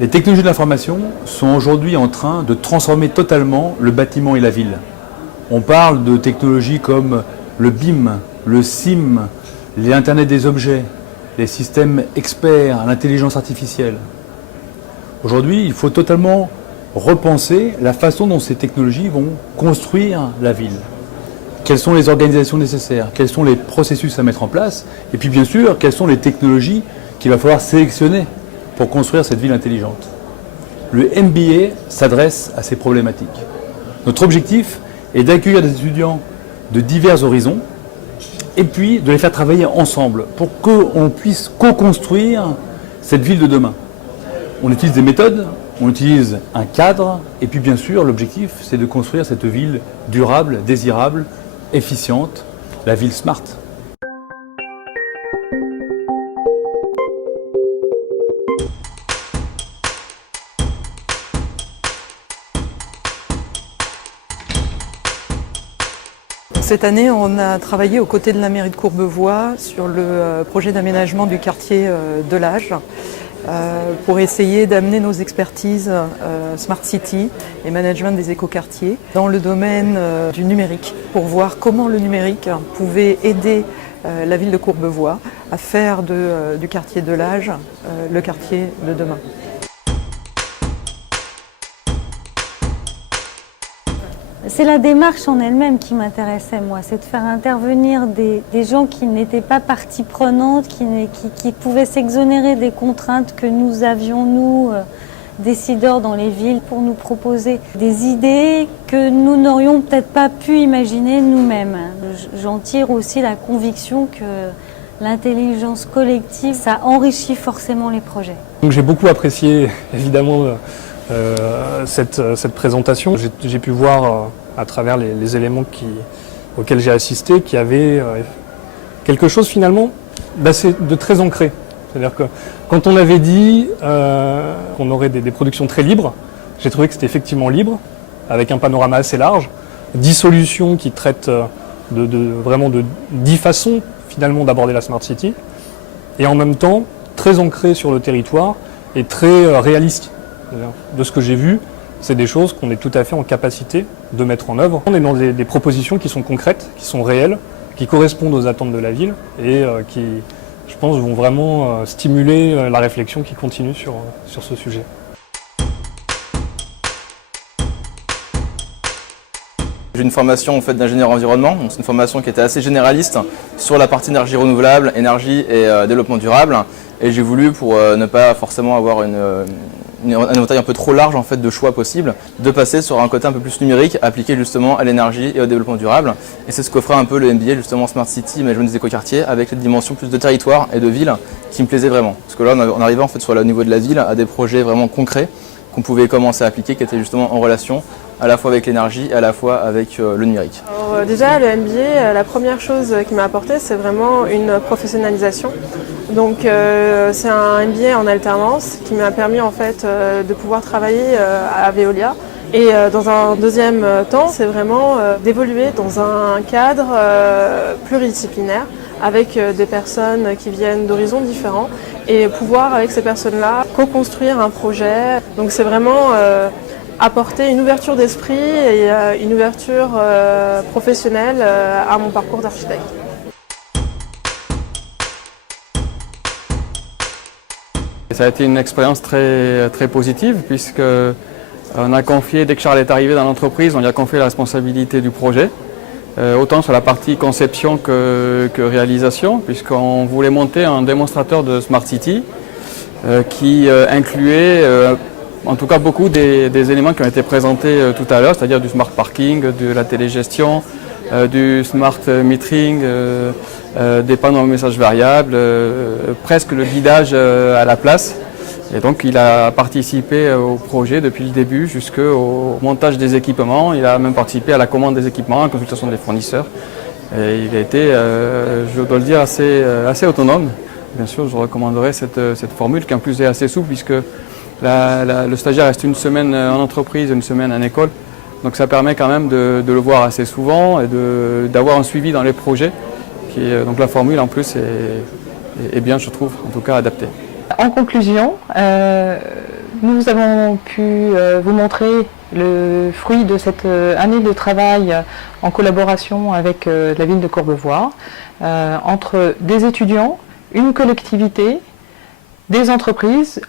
Les technologies de l'information sont aujourd'hui en train de transformer totalement le bâtiment et la ville. On parle de technologies comme le BIM, le SIM, l'Internet des objets, les systèmes experts, l'intelligence artificielle. Aujourd'hui, il faut totalement repenser la façon dont ces technologies vont construire la ville. Quelles sont les organisations nécessaires? Quels sont les processus à mettre en place? Et puis bien sûr, quelles sont les technologies qu'il va falloir sélectionner pour construire cette ville intelligente? Le MBA s'adresse à ces problématiques. Notre objectif est d'accueillir des étudiants de divers horizons et puis de les faire travailler ensemble pour qu'on puisse co-construire cette ville de demain. On utilise des méthodes, on utilise un cadre et puis bien sûr l'objectif c'est de construire cette ville durable, désirable, efficiente, la ville smart. Cette année, on a travaillé aux côtés de la mairie de Courbevoie sur le projet d'aménagement du quartier de l'Age pour essayer d'amener nos expertises Smart City et management des écoquartiers dans le domaine du numérique pour voir comment le numérique pouvait aider la ville de Courbevoie à faire du quartier de l'Age le quartier de demain. C'est la démarche en elle-même qui m'intéressait, moi. C'est de faire intervenir des gens qui n'étaient pas partie prenante, qui pouvaient s'exonérer des contraintes que nous avions, nous, décideurs dans les villes, pour nous proposer des idées que nous n'aurions peut-être pas pu imaginer nous-mêmes. J'en tire aussi la conviction que l'intelligence collective, ça enrichit forcément les projets. J'ai beaucoup apprécié, évidemment, cette présentation. J'ai pu voir à travers les éléments auxquels j'ai assisté qu'il y avait quelque chose finalement de très ancré. C'est-à-dire que quand on avait dit qu'on aurait des productions très libres, j'ai trouvé que c'était effectivement libre, avec un panorama assez large, 10 solutions qui traitent vraiment de 10 façons finalement d'aborder la Smart City, et en même temps très ancré sur le territoire et très réaliste. De ce que j'ai vu, c'est des choses qu'on est tout à fait en capacité de mettre en œuvre. On est dans des propositions qui sont concrètes, qui sont réelles, qui correspondent aux attentes de la ville et qui, je pense, vont vraiment stimuler la réflexion qui continue sur ce sujet. J'ai une formation en fait, d'ingénieur environnement, donc c'est une formation qui était assez généraliste sur la partie énergie renouvelable, énergie et développement durable. Et j'ai voulu, pour ne pas forcément avoir un éventail un peu trop large en fait, de choix possibles, de passer sur un côté un peu plus numérique, appliqué justement à l'énergie et au développement durable. Et c'est ce qu'offrait un peu le MBA, justement Smart City, Management des écoquartiers, avec cette dimension plus de territoire et de ville qui me plaisait vraiment. Parce que là, on arrivait en fait, sur le niveau de la ville à des projets vraiment concrets qu'on pouvait commencer à appliquer, qui étaient justement en relation à la fois avec l'énergie et à la fois avec le numérique. Alors, déjà, le MBA, la première chose qu'il m'a apporté, c'est vraiment une professionnalisation. Donc c'est un MBA en alternance qui m'a permis en fait de pouvoir travailler à Veolia. Et dans un deuxième temps, c'est vraiment d'évoluer dans un cadre pluridisciplinaire avec des personnes qui viennent d'horizons différents et pouvoir avec ces personnes-là co-construire un projet. Donc c'est vraiment apporter une ouverture d'esprit et une ouverture professionnelle à mon parcours d'architecte. Ça a été une expérience très positive puisqu'on a confié, dès que Charles est arrivé dans l'entreprise, on lui a confié la responsabilité du projet, autant sur la partie conception que réalisation, puisqu'on voulait monter un démonstrateur de Smart City qui incluait en tout cas beaucoup des éléments qui ont été présentés tout à l'heure, c'est-à-dire du smart parking, de la télégestion, du smart metering, des panneaux à messages variables, presque le guidage à la place. Et donc il a participé au projet depuis le début jusqu'au montage des équipements. Il a même participé à la commande des équipements, à la consultation des fournisseurs. Et il a été, je dois le dire, assez autonome. Bien sûr, je recommanderais cette formule qui en plus est assez souple puisque le stagiaire reste une semaine en entreprise, une semaine en école. Donc ça permet quand même de le voir assez souvent et d'avoir un suivi dans les projets. Donc la formule en plus est bien, je trouve, en tout cas adaptée. En conclusion, Nous avons pu vous montrer le fruit de cette année de travail en collaboration avec la ville de Courbevoie, entre des étudiants, une collectivité, des entreprises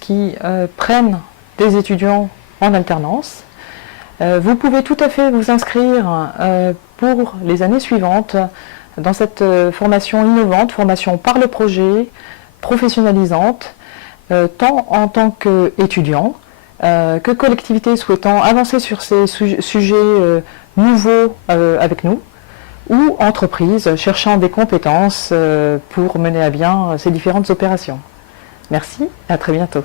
qui prennent des étudiants en alternance. Vous pouvez tout à fait vous inscrire pour les années suivantes dans cette formation innovante, formation par le projet, professionnalisante, tant en tant qu'étudiant que collectivité souhaitant avancer sur ces sujets nouveaux avec nous, ou entreprise cherchant des compétences pour mener à bien ces différentes opérations. Merci, à très bientôt.